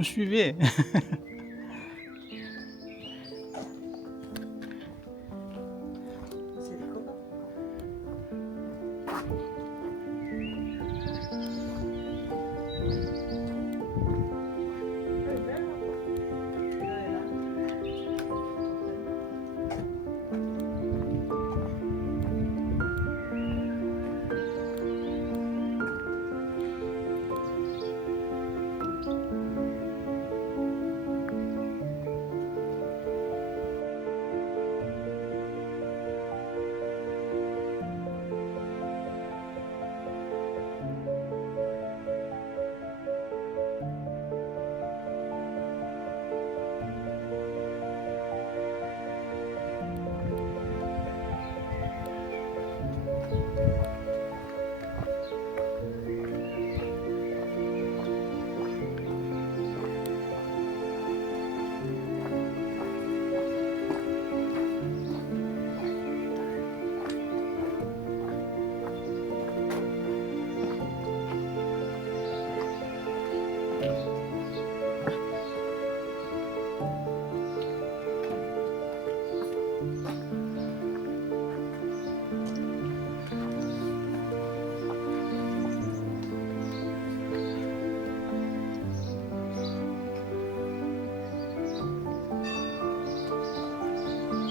nous suivez. C'est le copain. Elle est belle, hein. Elle est là.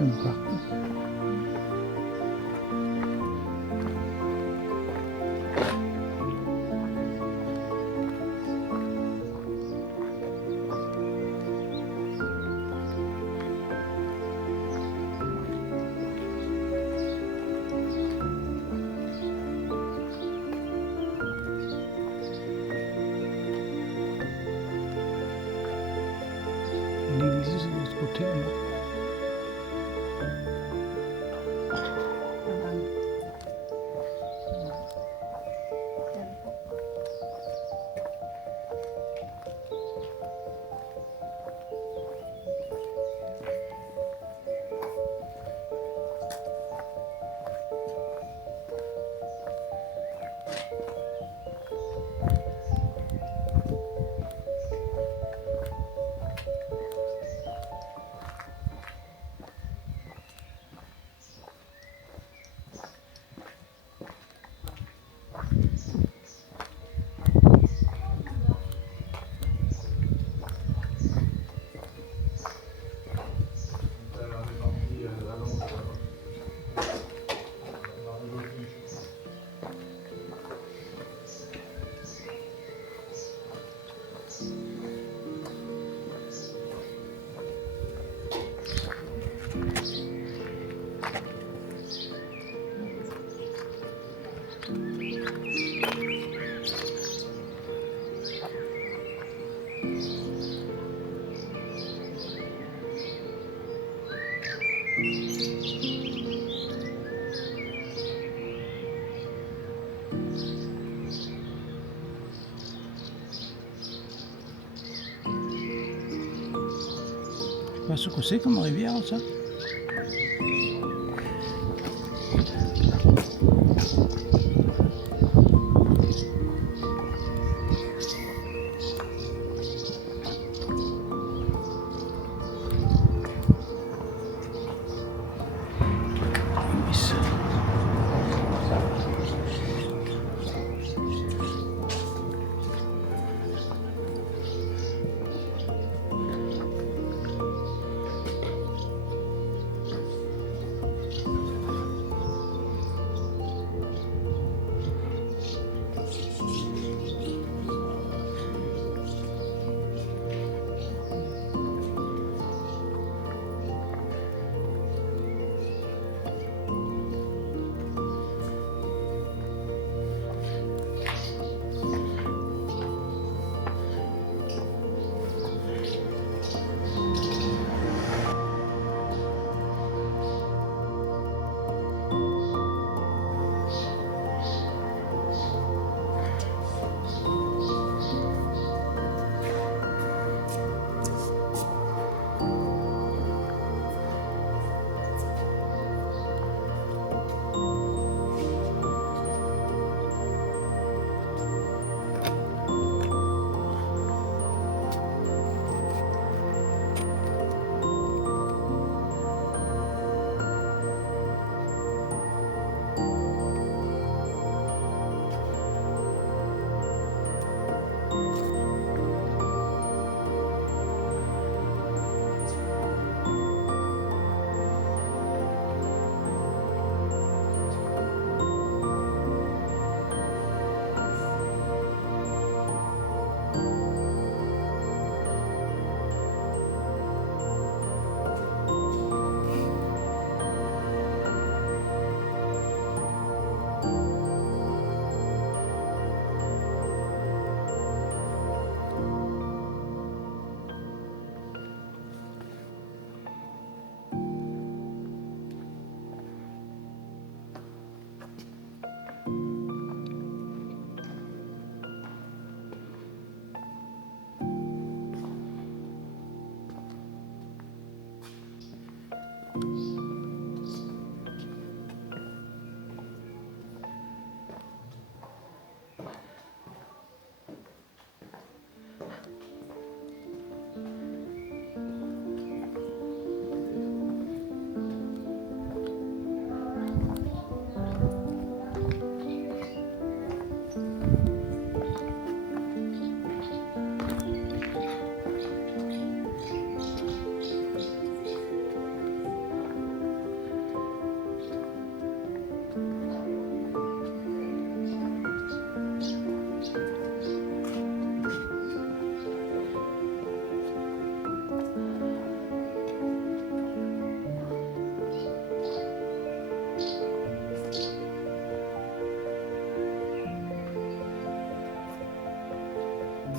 Sympa. L'église de l'autre côté, là. Je sais pas ce que c'est comme rivière, ça.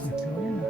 Il n'y a plus rien là.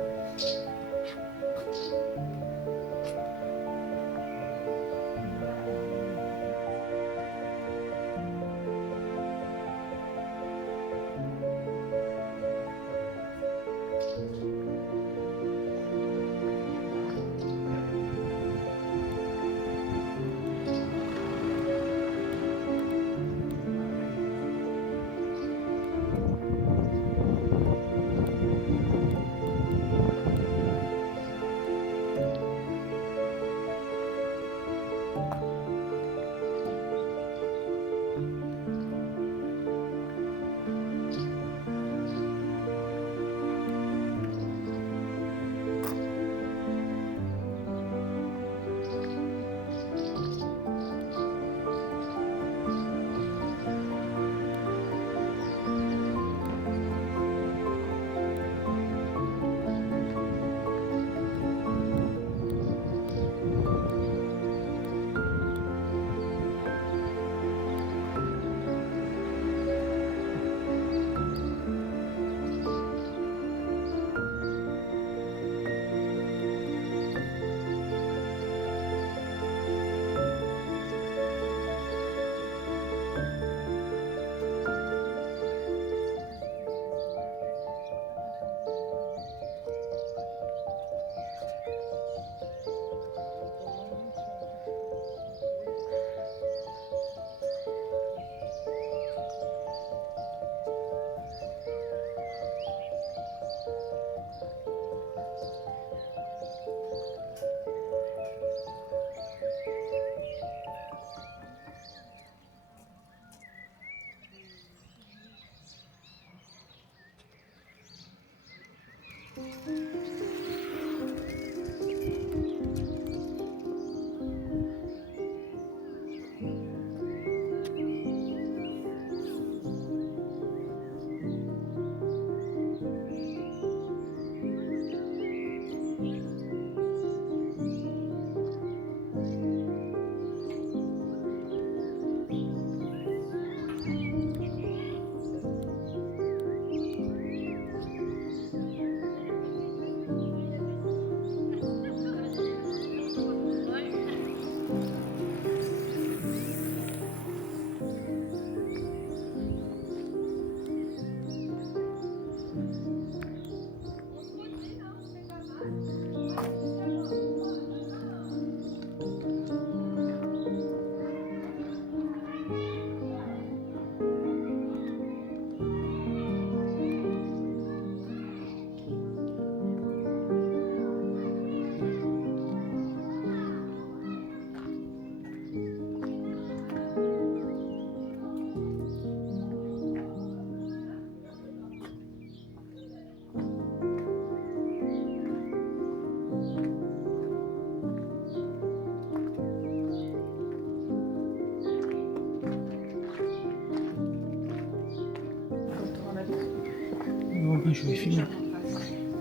Bon, je vais filmer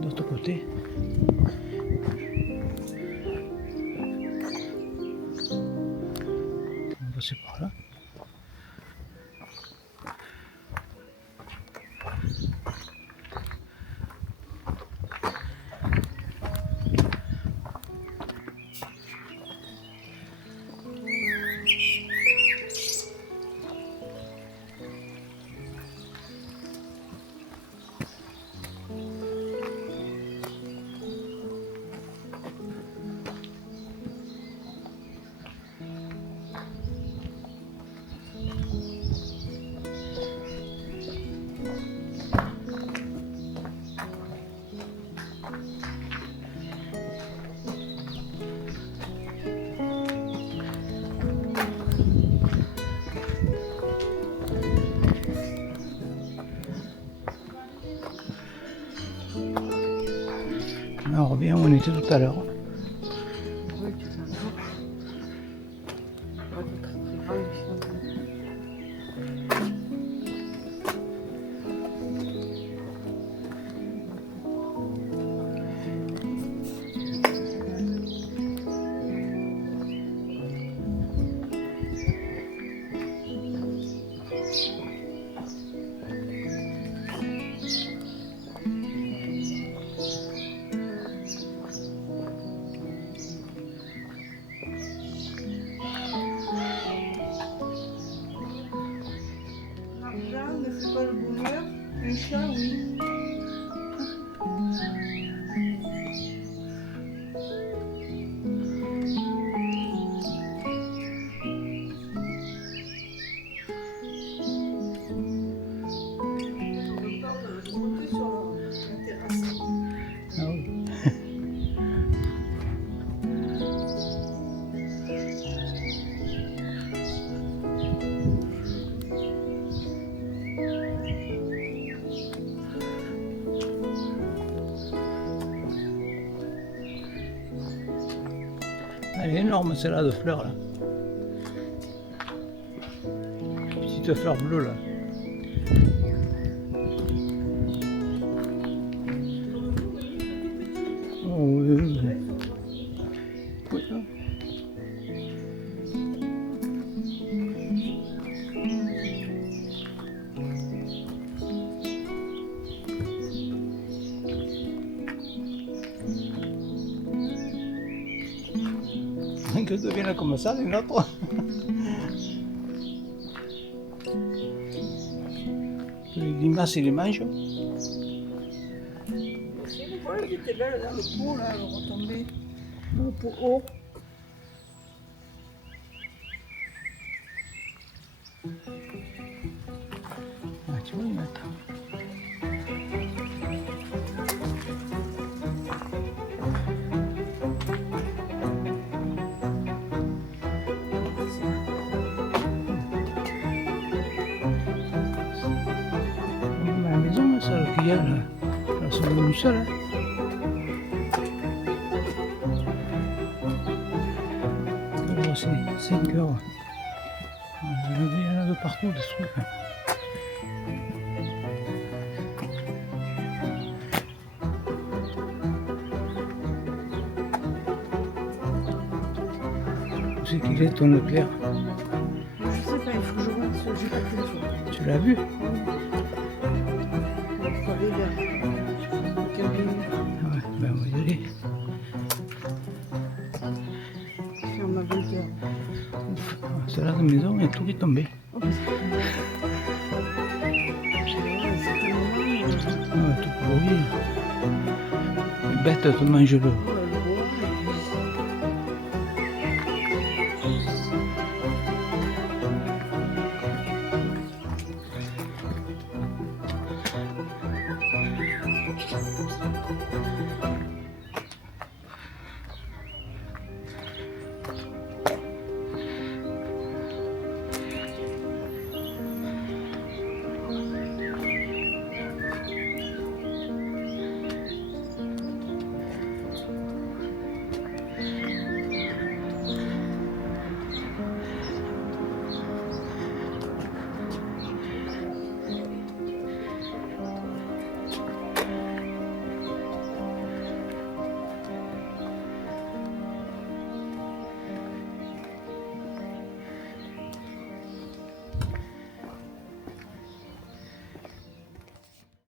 de l'autre côté. On va passer par là. était tout à l'heure. Oui, tu t'en sors. Pas de très très grave, l'argent ne fait pas le bonheur, un chat, oui. On repart de l'autre côté sur la terrasse. Ah oui. Elle est énorme celle-là de fleurs là. Petite fleur bleue là. Oh, oui, oui, oui. Oui, hein. Que devienne comme ça les nôtres. Les limaces ils les mangent. C'est une fois qui était belle dans le pot, là, elle est retombée. Le pot haut. Ah, tu vois, ils mettent. À la maison, là, ça, qu'il y a là. Elles sont venues seules. Hein. Alors, c'est 5 heures. Il y en a de partout des trucs. Hein. Où c'est qu'il est ton Leclerc? Je sais pas, il faut que je rentre sur j'ai pas de téléphone. Tu l'as vu? Il faut aller vers le cabinet. Ah ouais, ben on va y aller. Ferme à 20h. C'est là la maison, il y a tout qui est tombé. Oh, parce que... c'est tellement... Ah ouais, tout pourri. Les bêtes te mangent le.